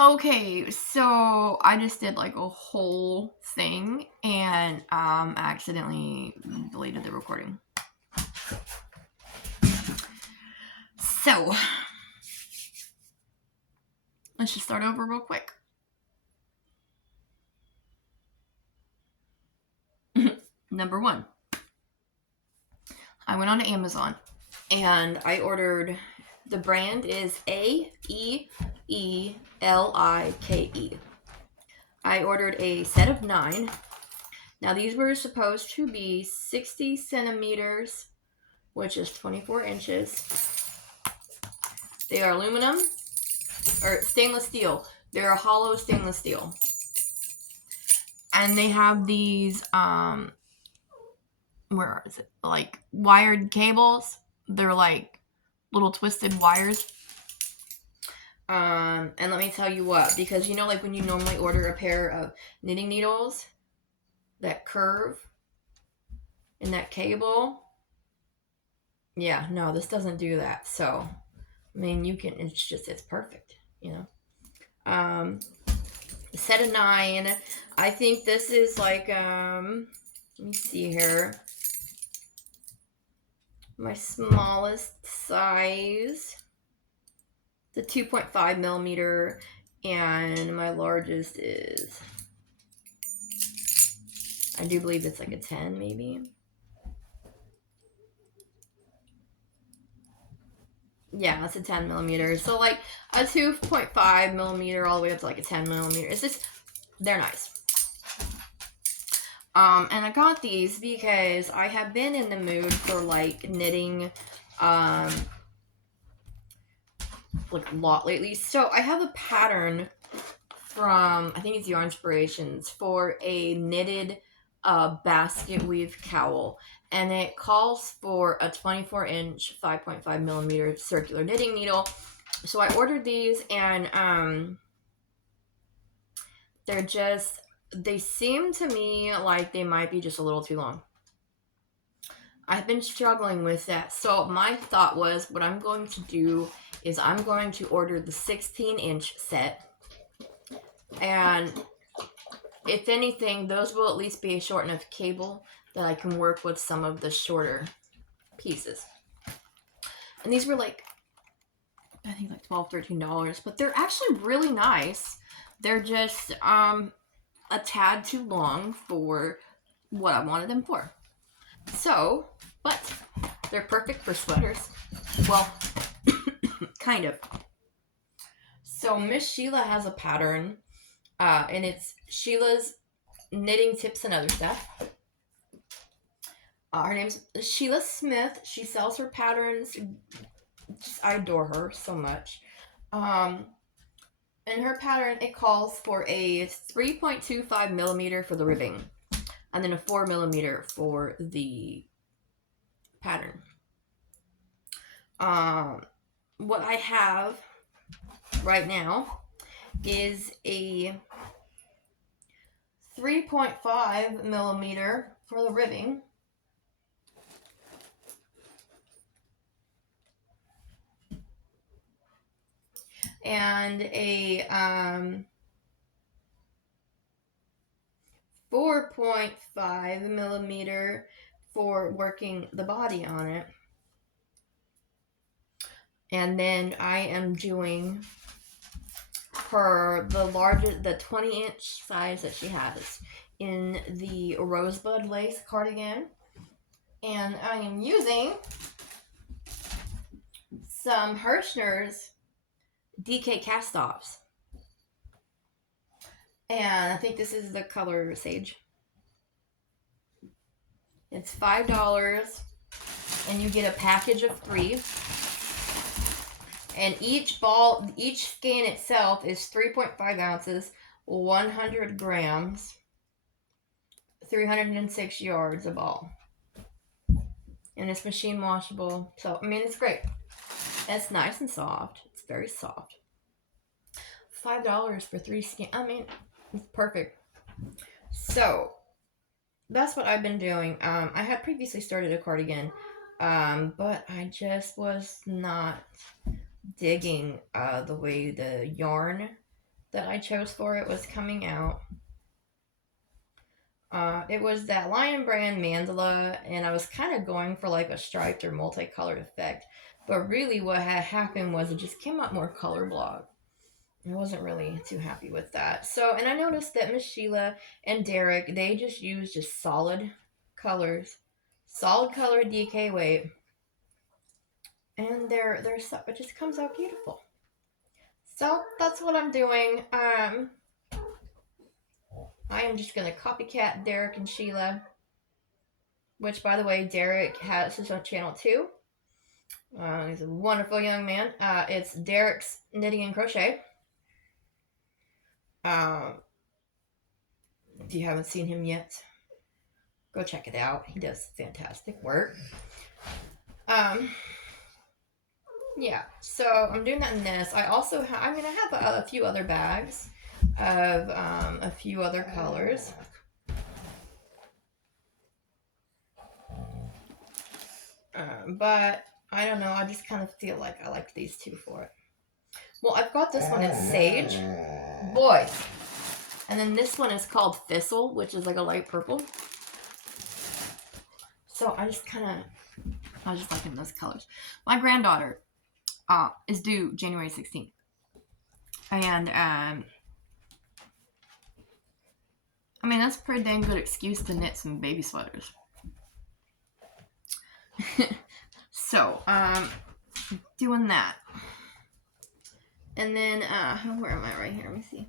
Okay, so I just did like a whole thing and accidentally deleted the recording. So let's just start over real quick. Number one, I went on to Amazon and I ordered, the brand is AEELIKE. I ordered a set of 9. Now these were supposed to be 60 centimeters, which is 24 inches. They are aluminum or stainless steel. They're a hollow stainless steel. And they have these, where is it? Like wired cables. They're like little twisted wires. And let me tell you what, because you know, like when you normally order a pair of knitting needles that curve in that cable, yeah, no, this doesn't do that. So, I mean, you can, it's perfect, you know. Set of 9. I think this is like, let me see here. My smallest size, the 2.5 millimeter, and my largest is, I do believe it's like a 10 maybe. Yeah, it's a 10 millimeter. So like a 2.5 millimeter all the way up to like a 10 millimeter. It's just, they're nice. And I got these because I have been in the mood for like knitting like a lot lately. So I have a pattern from, I think it's Yarn Inspirations, for a knitted basket weave cowl, and it calls for a 24-inch 5.5 millimeter circular knitting needle. So I ordered these, and they're just, they seem to me like they might be just a little too long. I've been struggling with that. So my thought was, what I'm going to do is I'm going to order the 16-inch set. And if anything, those will at least be a short enough cable that I can work with some of the shorter pieces. And these were like, I think like $12, $13, but they're actually really nice. They're just a tad too long for what I wanted them for. So, but they're perfect for sweaters. Well, kind of. So Miss Sheila has a pattern, and it's Sheila's Knitting Tips and Other Stuff. Her name's Sheila Smith. She sells her patterns. I adore her so much. In her pattern, it calls for a 3.25 millimeter for the ribbing, and then a 4 millimeter for the pattern. What I have right now is a 3.5 millimeter for the ribbing, and a 4.5 millimeter for working the body on it. And then I am doing the largest, the 20-inch size that she has in the Rosebud lace cardigan. And I am using some Hirschner's DK cast-offs. And I think this is the color Sage. It's $5, and you get a package of 3. And each skein itself is 3.5 ounces, 100 grams, 306 yards a ball. And it's machine washable. So, I mean, it's great. It's nice and soft. It's very soft. $5 for 3 skeins. I mean, it's perfect. So, that's what I've been doing. I had previously started a cardigan, but I just was not digging the way the yarn that I chose for it was coming out. It was that Lion Brand Mandala, and I was kind of going for like a striped or multicolored effect. But really what had happened was it just came out more color block. I wasn't really too happy with that. So, and I noticed that Miss Sheila and Derek, they just used just solid colors, solid color DK weight, and their stuff, it just comes out beautiful. So that's what I'm doing. I am just gonna copycat Derek and Sheila, which, by the way, Derek has his own channel too. He's a wonderful young man. It's Derek's Knitting and Crochet. If you haven't seen him yet, go check it out. He does fantastic work. Yeah, so I'm doing that in this. I also I have a few other bags of a few other colors. But I don't know, I just kind of feel like I like these two for it. Well, I've got this one, it's Sage. Boy. And then this one is called Thistle, which is like a light purple. So I just liking those colors. My granddaughter is due January 16th. And I mean, that's a pretty dang good excuse to knit some baby sweaters. So, doing that. And then, where am I right here? Let me see.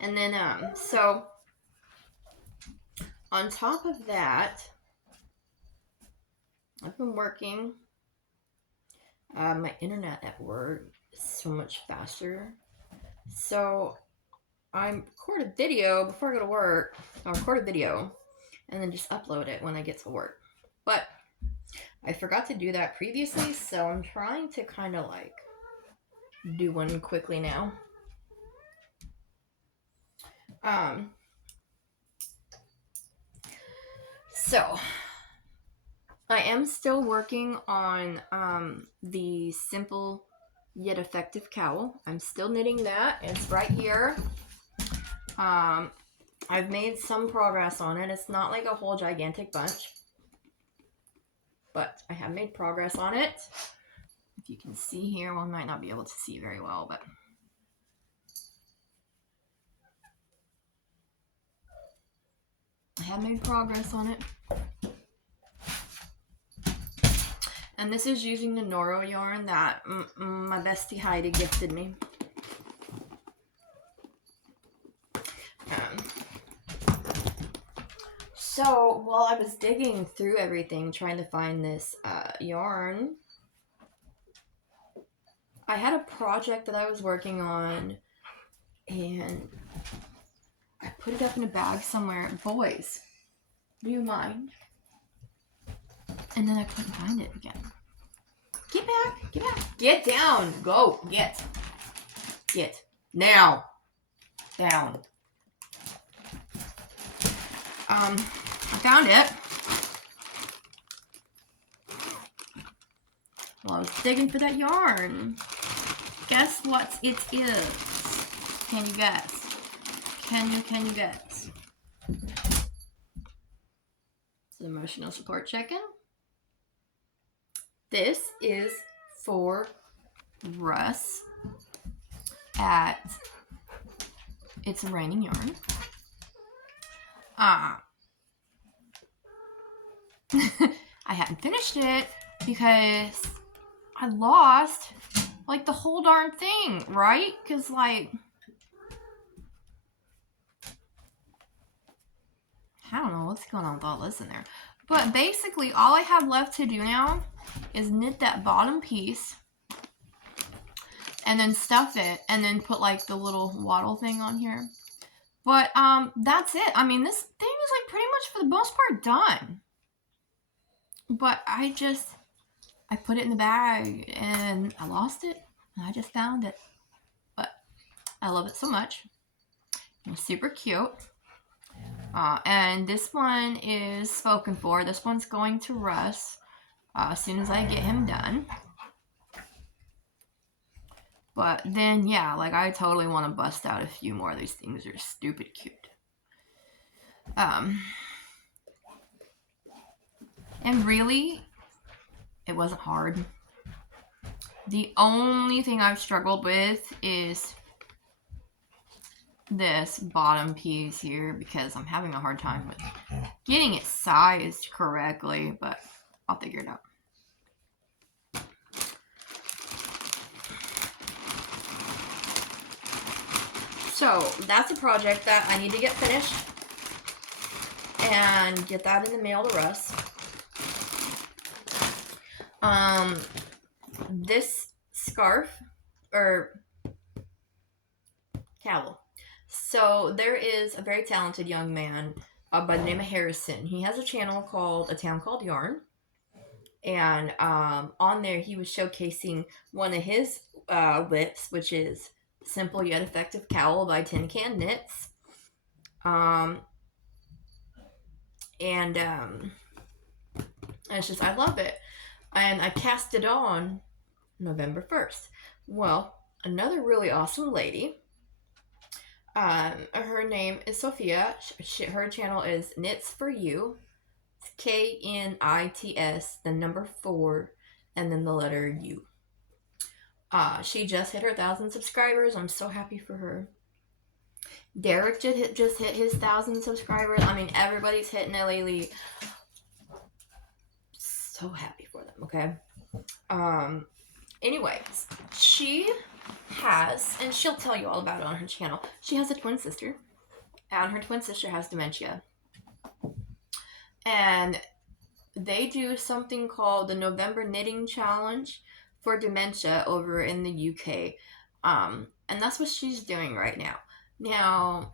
And then, so, on top of that, I've been working. My internet at work is so much faster. So, I record a video before I go to work. I'll record a video and then just upload it when I get to work. But I forgot to do that previously, so I'm trying to kind of like do one quickly now. So I am still working on the simple yet effective cowl. I'm still knitting that. It's right here. I've made some progress on it. It's not like a whole gigantic bunch, but I have made progress on it. If you can see here, well, I might not be able to see very well, but I have made progress on it. And this is using the Noro yarn that my bestie Heidi gifted me. So while I was digging through everything trying to find this yarn, I had a project that I was working on and I put it up in a bag somewhere. Boys, do you mind? And then I couldn't find it again. Get back, get back, get down, go, get, now, down. I found it while I was digging for that yarn. Guess what it is? Can you guess? Can you guess? It's an emotional support check-in. This is for Russ at It's a Raining Yarn. I hadn't finished it because I lost like the whole darn thing, right? Because like I don't know what's going on with all this in there. But basically all I have left to do now is knit that bottom piece and then stuff it and then put like the little waddle thing on here. But that's it. I mean, this thing is like pretty much for the most part done. But I put it in the bag and I lost it and I just found it. But I love it so much. It's super cute. And this one is spoken for. This one's going to Russ as soon as I get him done. But then, yeah, like I totally want to bust out a few more of these things. They're stupid cute. And really, it wasn't hard. The only thing I've struggled with is this bottom piece here because I'm having a hard time with getting it sized correctly, but I'll figure it out. So that's a project that I need to get finished and get that in the mail to Russ. This scarf or cowl. So there is a very talented young man by the name of Harrison. He has a channel called A Town Called Yarn. And on there he was showcasing one of his WIPS, which is Simple Yet Effective Cowl by Tin Can Knits. And it's just, I love it. And I cast it on November 1st. Well, another really awesome lady, her name is Sophia. Her channel is Knits for You. KNITS, the number 4, and then the letter U. She just hit her 1,000 subscribers. I'm so happy for her. Derek just hit his 1,000 subscribers. I mean, everybody's hitting it lately. So happy for them, okay? Anyways, she has, and she'll tell you all about it on her channel, she has a twin sister, and her twin sister has dementia. And they do something called the November Knitting Challenge for dementia over in the UK. And that's what she's doing right now. Now,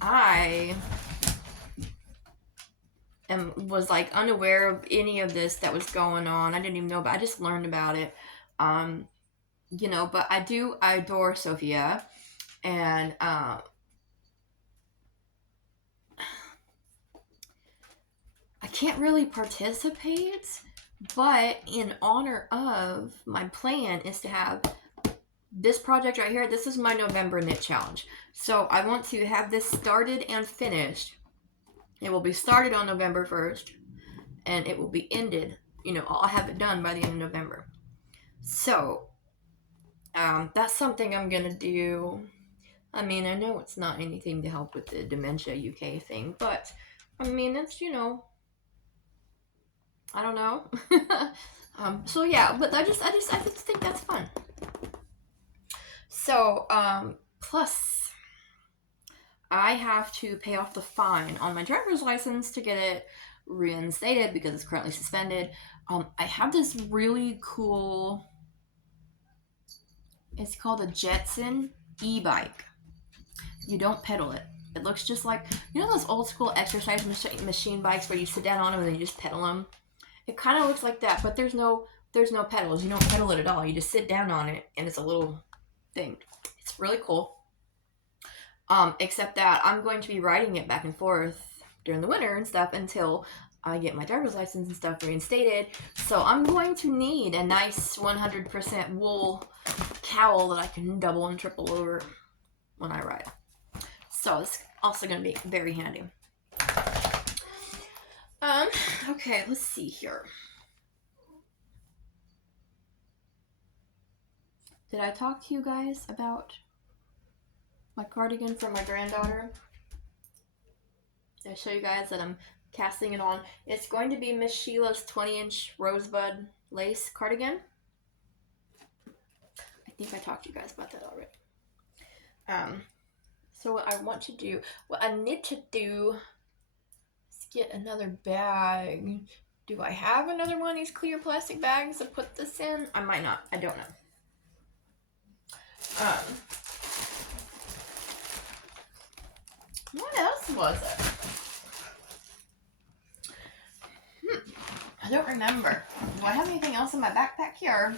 I was like unaware of any of this that was going on. I didn't even know, but I just learned about it. You know, but I adore Sophia, and I can't really participate, but in honor of my plan is to have this project right here. This is my November knit challenge. So I want to have this started and finished. It will be started on November 1st, and it will be ended, you know, I'll have it done by the end of November. So that's something I'm gonna do. I mean, I know it's not anything to help with the dementia UK thing, but I mean, it's, you know, I don't know. So yeah, but I just think that's fun. So, plus I have to pay off the fine on my driver's license to get it reinstated because it's currently suspended. I have this really cool, it's called a Jetson e-bike. You don't pedal it. It looks just like, you know those old school exercise machine bikes where you sit down on them and then you just pedal them? It kind of looks like that, but there's no pedals. You don't pedal it at all. You just sit down on it and it's a little thing. It's really cool. Except that I'm going to be riding it back and forth during the winter and stuff until I get my driver's license and stuff reinstated. So I'm going to need a nice 100% wool cowl that I can double and triple over when I ride. So it's also going to be very handy. Okay, let's see here. Did I talk to you guys about my cardigan for my granddaughter? Did I show you guys that I'm casting it on? It's going to be Miss Sheila's 20-inch rosebud lace cardigan. I think I talked to you guys about that already. So what I want to do, what I need to do is get another bag. Do I have another one of these clear plastic bags to put this in? I might not. I don't know. What else was it? I don't remember. Do I have anything else in my backpack here?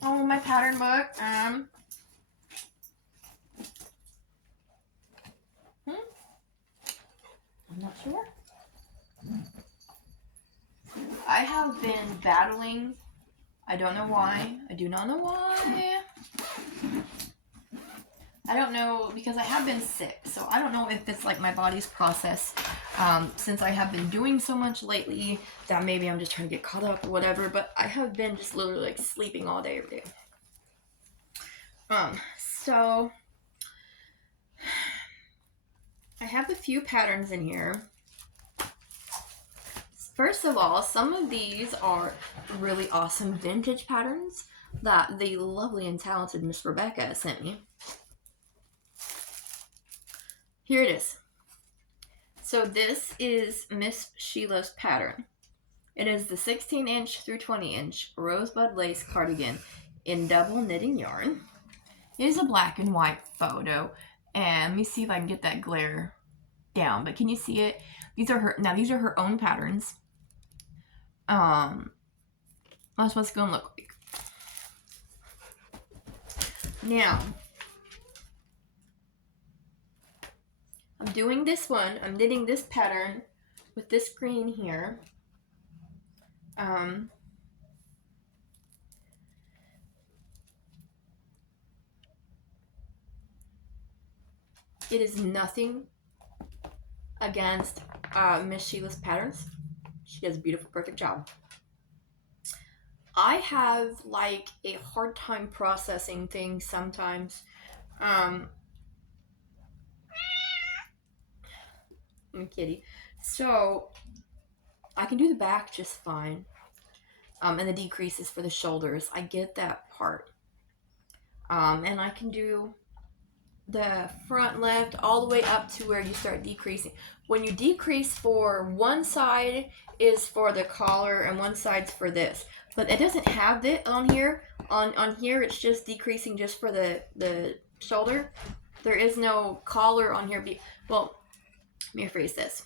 Oh, my pattern book. I'm not sure. I have been battling. I don't know why. I do not know why. I don't know, because I have been sick, so I don't know if it's like my body's process, since I have been doing so much lately, that maybe I'm just trying to get caught up or whatever, but I have been just literally like sleeping all day every day. So I have a few patterns in here. First of all, some of these are really awesome vintage patterns that the lovely and talented Miss Rebecca sent me. Here it is. So this is Miss Sheila's pattern. It is the 16-inch through 20-inch rosebud lace cardigan in double knitting yarn. It is a black and white photo, and let me see if I can get that glare down. But can you see it? These are her own patterns. That's what it's gonna look like. Now, I'm doing this one. I'm knitting this pattern with this green here. It is nothing against Miss Sheila's patterns. She does a beautiful, perfect job. I have like a hard time processing things sometimes. I'm kitty. So I can do the back just fine. And the decreases for the shoulders. I get that part. And I can do the front left all the way up to where you start decreasing. When you decrease for one side is for the collar and one side's for this. But it doesn't have it on here. On here it's just decreasing just for the shoulder. There is no collar on here. Well, let me rephrase this.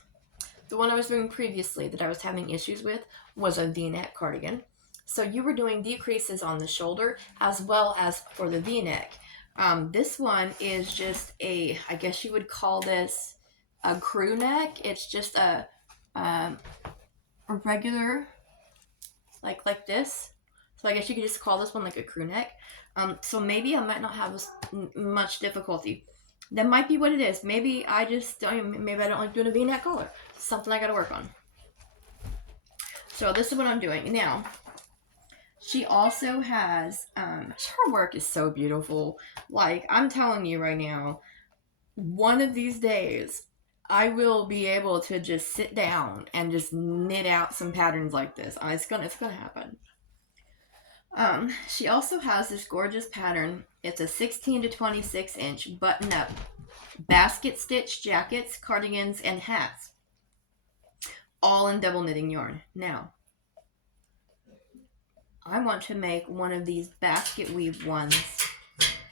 The one I was doing previously that I was having issues with was a V-neck cardigan. So you were doing decreases on the shoulder as well as for the V-neck. This one is just a, I guess you would call this a crew neck. It's just a regular, like this. So I guess you could just call this one like a crew neck. So maybe I might not have much difficulty. That might be what it is. Maybe I just don't, maybe I don't like doing a V-neck collar. It's something I gotta work on. So this is what I'm doing. Now, she also has, her work is so beautiful. Like, I'm telling you right now, one of these days, I will be able to just sit down and just knit out some patterns like this. It's gonna happen. She also has this gorgeous pattern. It's a 16 to 26 inch button up basket stitch jackets, cardigans, and hats. All in double knitting yarn. Now, I want to make one of these basket weave ones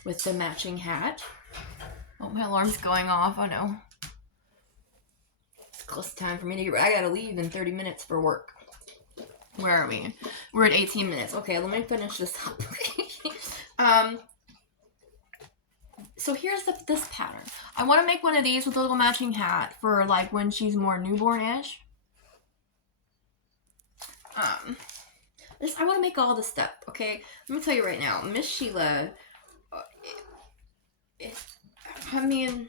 with the matching hat. Oh, my alarm's going off. Oh no. It's close to time for me to get ready. I gotta leave in 30 minutes for work. Where are we? We're at 18 minutes. Okay, let me finish this up. So here's this pattern. I want to make one of these with a little matching hat for like when she's more newborn-ish. I want to make all this stuff, okay? Let me tell you right now, Miss Sheila, I mean,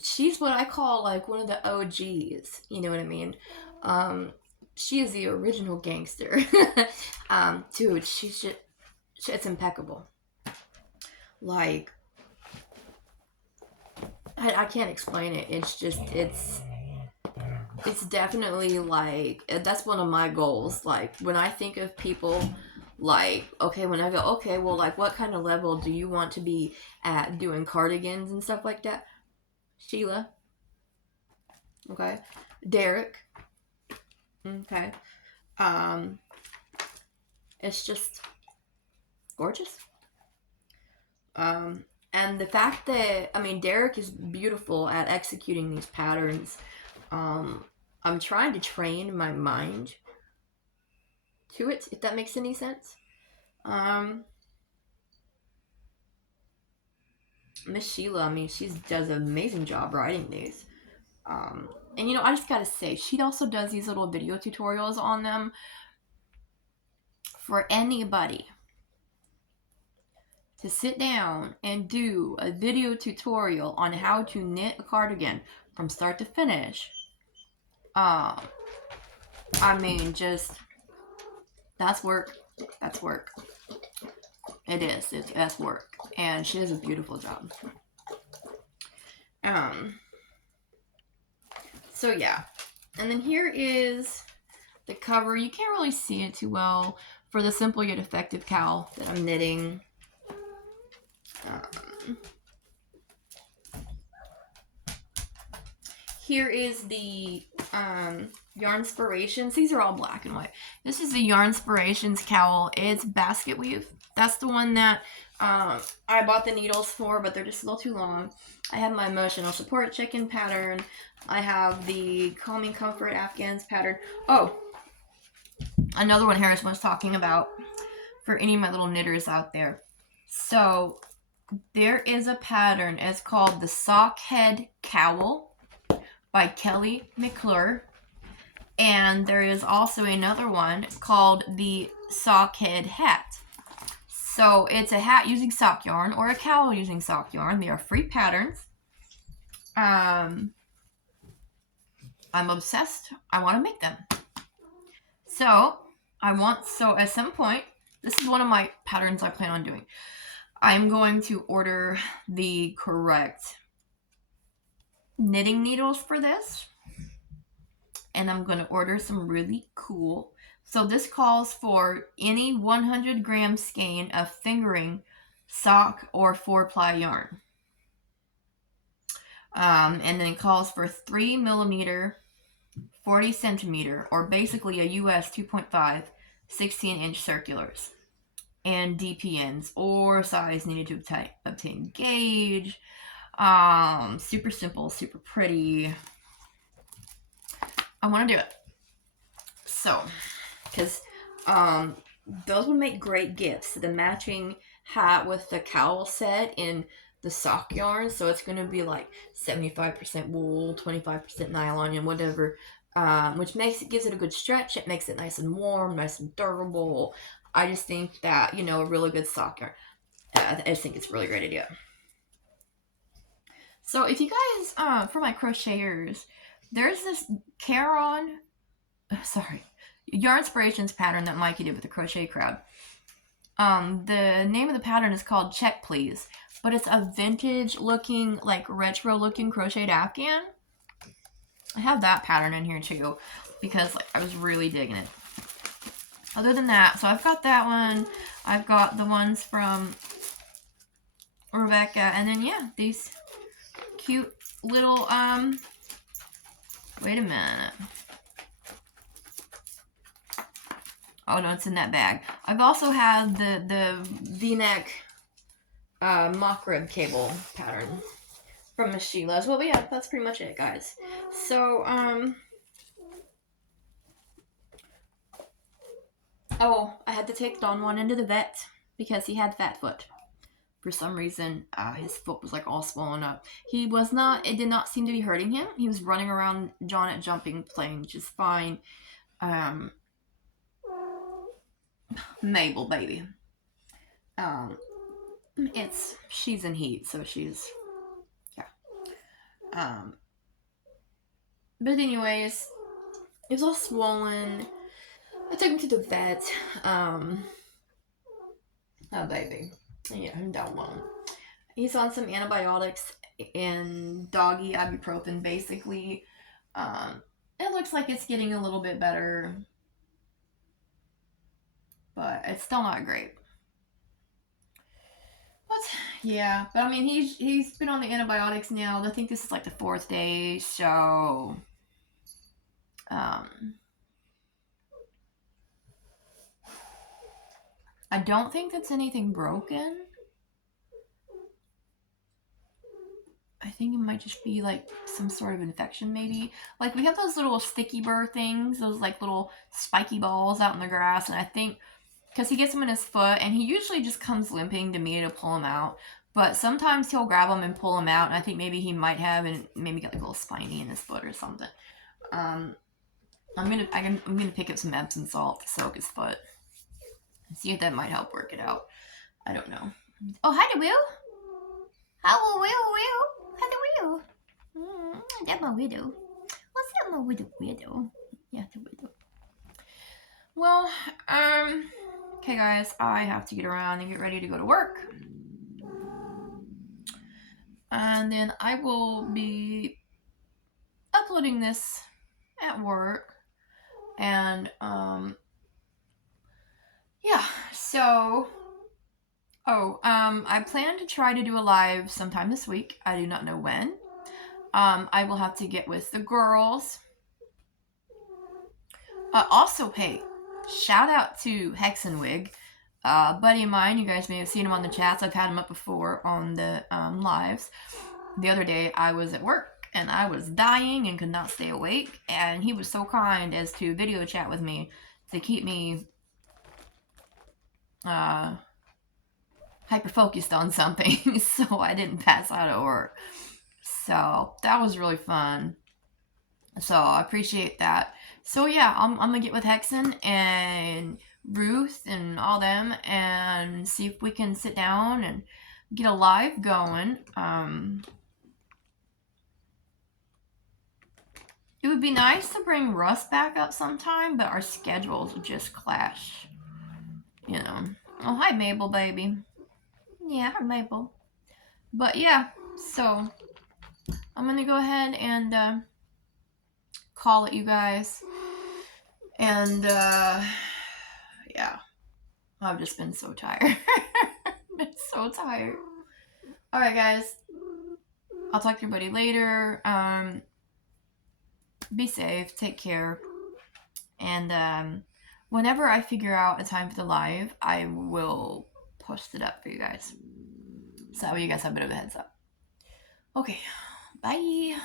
she's what I call like one of the OGs, you know what I mean? She is the original gangster. Dude, it's impeccable. Like, I can't explain it. It's just, it's definitely like, that's one of my goals. Like, when I think of people, like, okay, when I go, okay, well, like, what kind of level do you want to be at doing cardigans and stuff like that? Sheila. Okay. Derek. Okay. It's just gorgeous. And the fact that, I mean, Derek is beautiful at executing these patterns. I'm trying to train my mind to it, if that makes any sense. Miss Sheila, I mean, she does an amazing job writing these. And you know, I just gotta say, she also does these little video tutorials on them for anybody to sit down and do a video tutorial on how to knit a cardigan from start to finish, I mean, just, that's work. That's work. It is. That's work. And she does a beautiful job. So yeah. And then here is the cover. You can't really see it too well for the simple yet effective cowl that I'm knitting. Here is the Yarn Inspirations. These are all black and white. This is the Yarn Inspirations cowl. It's basket weave. That's the one that I bought the needles for, but they're just a little too long. I have my Emotional Support Chicken pattern. I have the Calming Comfort Afghans pattern. Oh, another one Harris was talking about for any of my little knitters out there. So there is a pattern. It's called the Sockhead Cowl by Kelly McClure. And there is also another one called the Sockhead Hat. So it's a hat using sock yarn or a cowl using sock yarn. They are free patterns. I'm obsessed. I want to make them. So at some point, this is one of my patterns I plan on doing. I'm going to order the correct knitting needles for this. And I'm going to order some really cool. So this calls for any 100 gram skein of fingering, sock, or 4-ply yarn. And then it calls for 3 millimeter, 40 centimeter, or basically a US 2.5, 16-inch circulars. And DPNs, or size needed to obtain gauge. Super simple, super pretty. I want to do it. So, because those would make great gifts. The matching hat with the cowl set in the sock yarn. So it's going to be like 75% wool, 25% nylon, and whatever. Which gives it a good stretch. It makes it nice and warm, nice and durable. I just think that, a really good sock yarn. I just think it's a really great idea. So if you guys, for my crocheters, there's this Yarn Inspirations pattern that Mikey did with the Crochet Crowd. The name of the pattern is called Check Please, but it's a vintage looking, like retro looking crocheted Afghan. I have that pattern in here too, because I was really digging it. Other than that, so I've got that one. I've got the ones from Rebecca, and then these cute little, wait a minute. Oh no, it's in that bag. I've also had the V-neck mock rib cable pattern from Miss Sheila's. Well, yeah, that's pretty much it, guys. So, I had to take Don Juan into the vet because he had fat foot. For some reason, his foot was all swollen up. It did not seem to be hurting him. He was running around John jumping, playing just fine. Mabel, baby. She's in heat, so she's, but anyways, it was all swollen. I took him to the vet. Oh, baby. Yeah, that one. He's on some antibiotics and doggy ibuprofen, basically. It looks like it's getting a little bit better, but it's still not great. But I mean, he's been on the antibiotics now. I think this is the 4th day, so I don't think that's anything broken. I think it might just be some sort of infection, maybe. We have those little sticky burr things, those little spiky balls out in the grass, and I think because he gets them in his foot, and he usually just comes limping to me to pull them out. But sometimes he'll grab them and pull them out, and I think maybe he might have, and maybe got a little spiny in his foot or something. I'm gonna pick up some Epsom salt to soak his foot and see if that might help work it out. I don't know. Oh, hi to Will. Hello, Will. Hi to Will. That's my widow. What's that, my widow? Yeah, the widow. Well, okay, guys, I have to get around and get ready to go to work. And then I will be uploading this at work. And, yeah, so, I plan to try to do a live sometime this week. I do not know when. I will have to get with the girls. Also, hey, shout out to Hexenwig. Buddy of mine, you guys may have seen him on the chats. I've had him up before on the lives. The other day, I was at work and I was dying and could not stay awake. And he was so kind as to video chat with me to keep me hyper focused on something so I didn't pass out at work. So that was really fun. So I appreciate that. So yeah, I'm gonna get with Hexen and Ruth and all them and see if we can sit down and get a live going. It would be nice to bring Russ back up sometime, but our schedules would just clash. You know. Oh, hi Mabel, baby. Yeah, hi Mabel. But yeah, so I'm gonna go ahead and call it, you guys. And yeah, I've just been so tired. Been so tired. All right, guys. I'll talk to everybody later. Be safe. Take care. And whenever I figure out a time for the live, I will post it up for you guys. So you guys have a bit of a heads up. Okay. Bye.